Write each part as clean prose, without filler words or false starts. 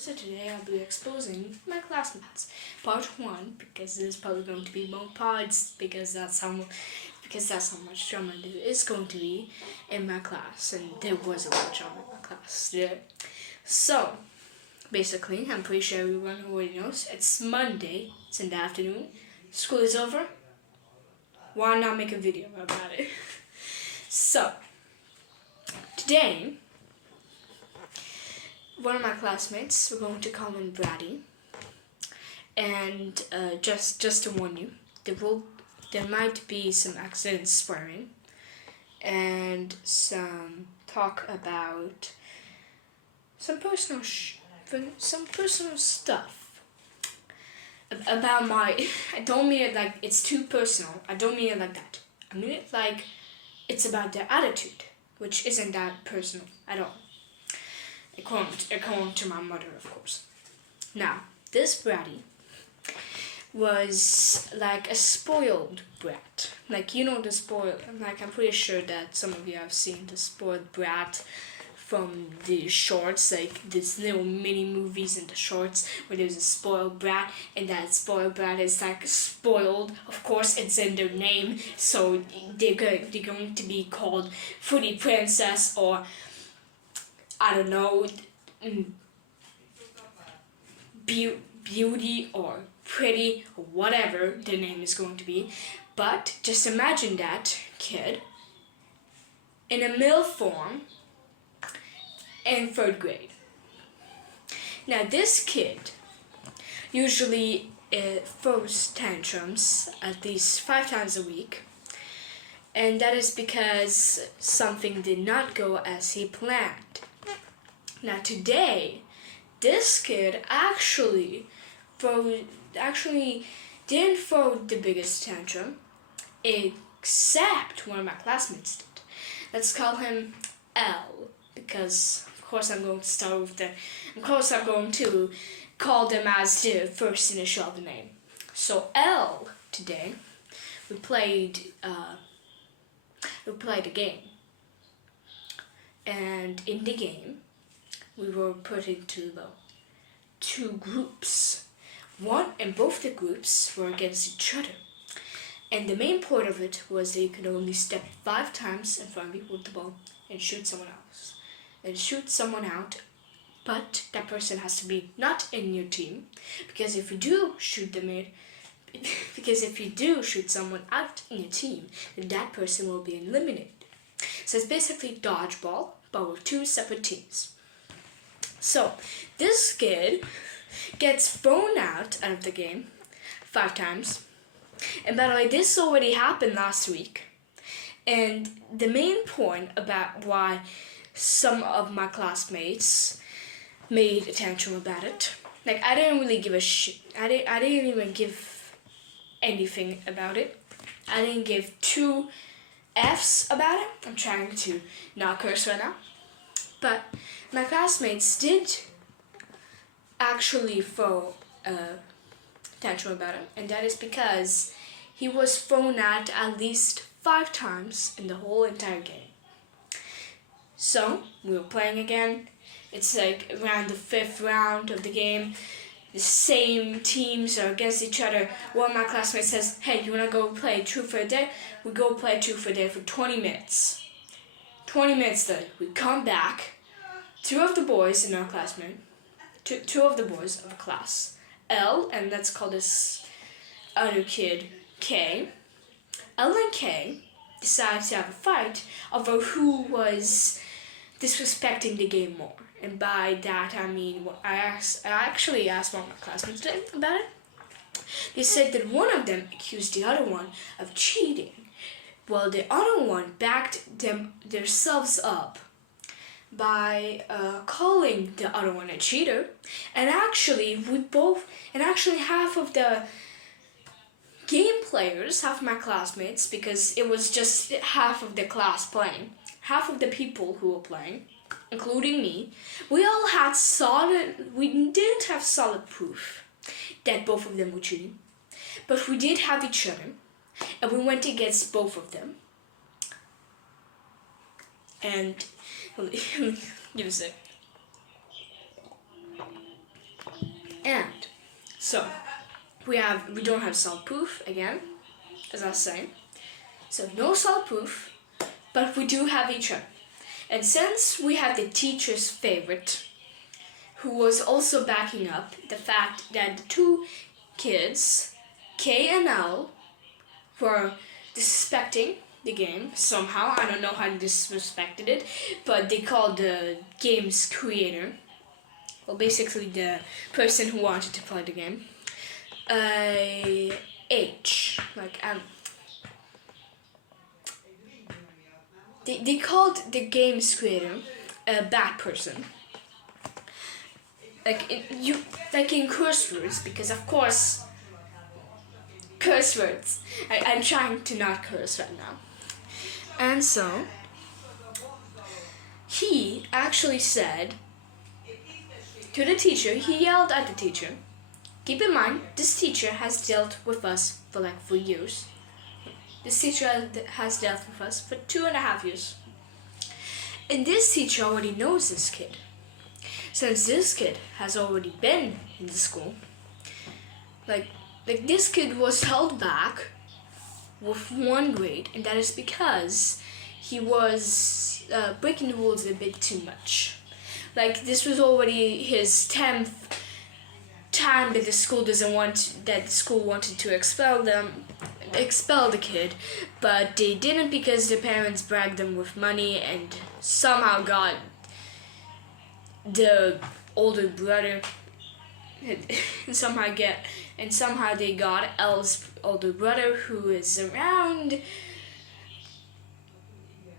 So today I'll be exposing my classmates, part 1, because there's probably going to be more parts because that's how much drama there is going to be in my class, and there was a lot of drama in my class there. So basically, I'm pretty sure everyone already knows it's Monday, it's in the afternoon, school is over. Why not make a video about it? So today, one of my classmates, we're going to call him Brady, and just to warn you, there might be some accident swearing and some talk about some personal stuff about my. I don't mean it like it's too personal. I don't mean it like that. I mean it like it's about their attitude, which isn't that personal at all. According to my mother, of course. Now, this Brady was like a spoiled brat. Like, you know, I'm pretty sure that some of you have seen the spoiled brat from the shorts, like these little mini movies in the shorts where there's a spoiled brat, and that spoiled brat is like spoiled. Of course, it's in their name, so they're going to be called Fruity Princess, or I don't know, beauty or pretty or whatever the name is going to be. But just imagine that kid in a middle form in 3rd grade. Now this kid usually throws tantrums at least 5 times a week, and that is because something did not go as he planned. Now today, this kid actually didn't throw the biggest tantrum, except one of my classmates did. Let's call him L, because of course I'm going to call them as the first initial of the name. So L, today we played a game, and in the game we were put into the 2 groups. Both the groups were against each other. And the main point of it was that you could only step 5 times in front of you with the ball and shoot someone else. And shoot someone out, but that person has to be not in your team, because if you do shoot someone out in your team, then that person will be eliminated. So it's basically dodgeball, but with 2 separate teams. So this kid gets thrown out of the game 5 times. And by the way, this already happened last week. And the main point about why some of my classmates made a tantrum about it, like, I didn't really give a shit. I didn't even give anything about it. I didn't give 2 F's about it. I'm trying to not curse right now. But my classmates did actually throw a tantrum about him, and that is because he was thrown at least 5 times in the whole entire game. So we were playing again. It's like around the 5th round of the game. The same teams are against each other. One of my classmates says, "Hey, you wanna go play Truth or Dare?" We go play Truth or Dare for 20 minutes. 20 minutes later, we come back. 2 of the boys in our classmate, two of the boys of the class, L, and let's call this other kid K. L and K decided to have a fight over who was disrespecting the game more. And by that I mean, I actually asked one of my classmates about it. They said that one of them accused the other one of cheating, while the other one backed themselves up by calling the other one a cheater. And actually half of the game players, half of my classmates, because it was just half of the class playing, half of the people who were playing, including me, we didn't have solid proof that both of them were cheating, but we did have each other, and we went against both of them. And give a sec. So we don't have soundproof again, as I was saying. So no soundproof, but we do have each other. And since we have the teacher's favorite, who was also backing up the fact that the two kids, K and L, were disrespecting the game somehow. I don't know how they disrespected it, but they called the game's creator, well, basically the person who wanted to play the game, H, like they called the game's creator a bad person. Like in curse words, because of course curse words. I'm trying to not curse right now. And so he actually said to the teacher, he yelled at the teacher. Keep in mind, this teacher has dealt with us for like 4 years. This teacher has dealt with us for 2.5 years. And this teacher already knows this kid. Since this kid has already been in the school, like this kid was held back with 1 grade, and that is because he was breaking the rules a bit too much. Like this was already his 10th time that the school wanted to expel the kid, but they didn't because the parents bragged them with money and somehow got the older brother and somehow they got L's older brother, who is around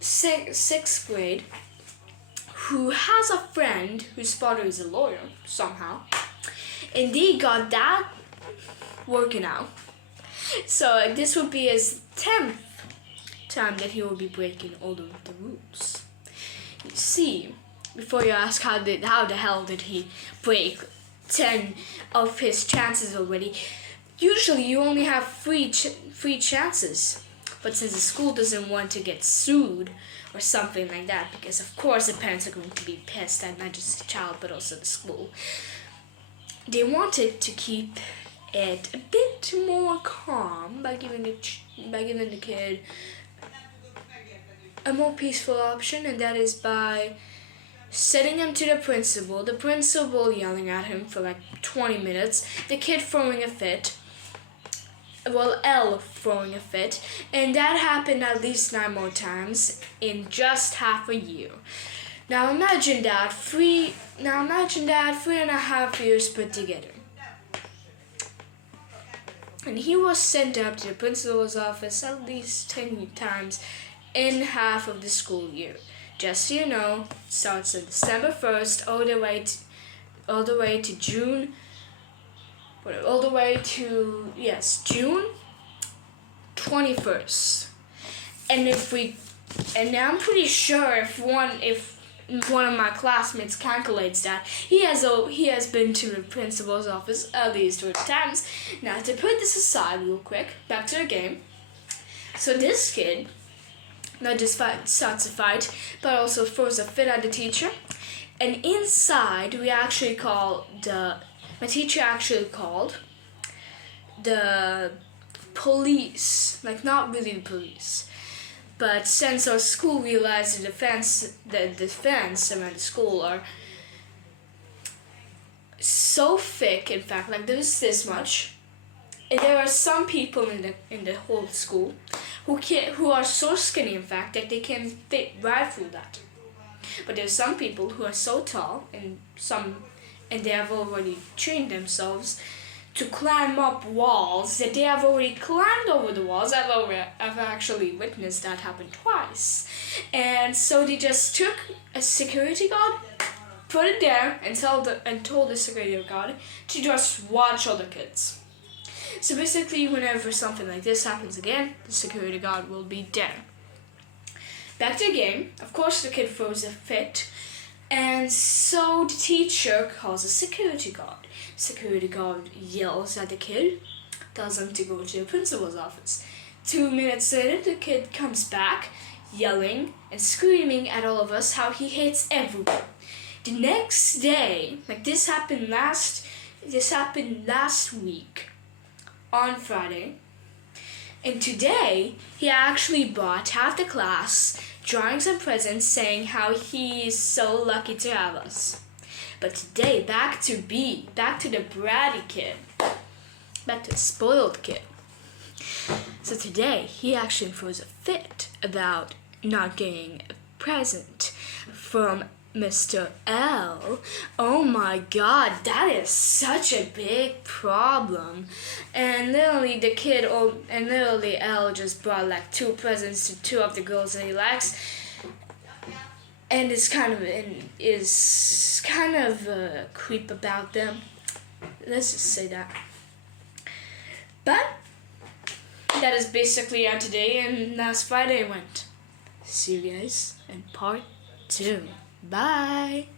6th grade, who has a friend whose father is a lawyer somehow, and they got that working out. So this would be his 10th time that he will be breaking all of the rules. You see, before you ask how the hell did he break 10 of his chances already, usually you only have three chances. But since the school doesn't want to get sued or something like that, because of course the parents are going to be pissed at not just the child but also the school, they wanted to keep it a bit more calm by giving the kid a more peaceful option, and that is by sending him to the principal yelling at him for like 20 minutes, the kid throwing a fit, well, L throwing a fit, and that happened at least 9 more times in just half a year. Now imagine that 3.5 years put together. And he was sent up to the principal's office at least 10 times in half of the school year. Just so you know, it starts on December 1st all the way to June. June 21st. And I'm pretty sure if one of my classmates calculates that, he has been to the principal's office at least 20 times. Now to put this aside real quick, back to the game. So this kid not just starts a fight, but also throws a fit at the teacher. And inside, my teacher actually called the police, like not really the police, but since our school realized the defense around the school are so thick, in fact, like there's this much, and there are some people in the whole school who are so skinny, in fact, that they can fit right through that. But there's some people who are so tall, and they have already trained themselves to climb up walls, that they have already climbed over the walls. I've actually witnessed that happen twice. And so they just took a security guard, put it there, and told the security guard to just watch all the kids. So basically, whenever something like this happens again, the security guard will be there. Back to the game. Of course, the kid throws a fit, and so the teacher calls a security guard. Security guard yells at the kid, tells him to go to the principal's office. 2 minutes later, the kid comes back, yelling and screaming at all of us how he hates everyone. The next day, like this happened this happened last week on Friday. And today, he actually brought half the class drawings and presents saying how he is so lucky to have us. But today, back to the bratty kid, back to the spoiled kid. So today, he actually throws a fit about not getting a present from Mr. L. Oh my God, that is such a big problem. And literally L just brought like 2 presents to 2 of the girls that he likes. And is kind of a creep about them. Let's just say that. But that is basically our today, and last Friday went. See you guys in part 2. Bye.